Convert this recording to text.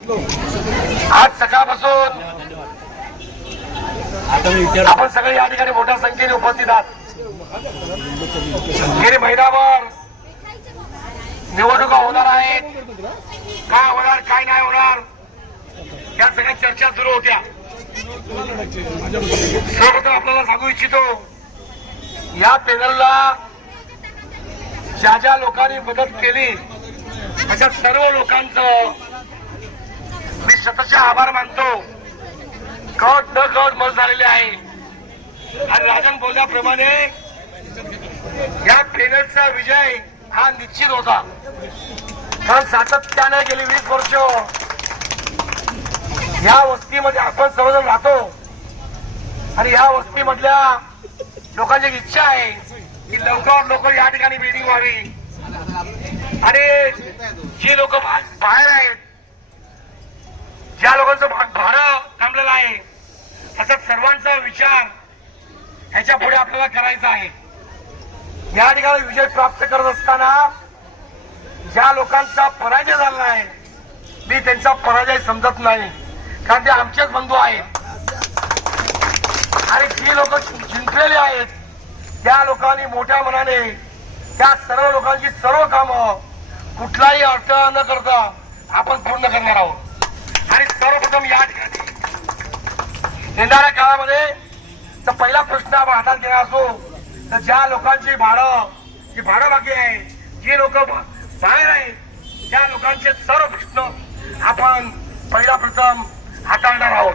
आज सकाळपासून आपण सगळे या ठिकाणी मोठ्या संख्येने उपस्थित आहात। गेली महिनाभर निवडणुका होणार आहेत, काय होणार काय नाही होणार या सगळ्या चर्चा सुरू होत्या। सर्वप्रथम आपल्याला सांगू इच्छितो, या पॅनलला ज्या ज्या लोकांनी मदत केली अशा सर्व लोकांचं मी शतशः आभार मानतो। कट न कट मत झालेले आहे आणि राजन बोलल्याप्रमाणे या पॅनलचा विजय हा निश्चित होता, कारण सातत्याने गेली 20 वर्ष या वस्तीमध्ये आपण सर्वजण राहतो आणि या वस्तीमधल्या लोकांची इच्छा आहे की लवकर लवकर या ठिकाणी बिल्डिंग व्हावी आणि जी लोक बाहेर आहेत, ज्या लोकांचं भाडं थांबलेलं आहे, असा सर्वांचा विचार ह्याच्या पुढे आपल्याला करायचा आहे। या ठिकाणी विजय प्राप्त करत असताना ज्या लोकांचा पराजय झाला आहे, मी त्यांचा पराजय समजत नाही, कारण ते आमचेच बंधू आहेत आणि जी लोक जिंकलेले आहेत त्या लोकांनी मोठ्या मनाने त्या सर्व लोकांची सर्व कामं कुठलाही अडथळा न करता आपण पूर्ण करणार आहोत। आणि सर्वप्रथम या ठिकाणी येणाऱ्या काळामध्ये पहिला प्रश्न आपण हातात घेणार असो तर ज्या लोकांची भाडं बाकी आहे, जी लोक बाहेर आहेत, त्या लोकांचे सर्व प्रश्न आपण पहिला प्रथम हाताळणार आहोत।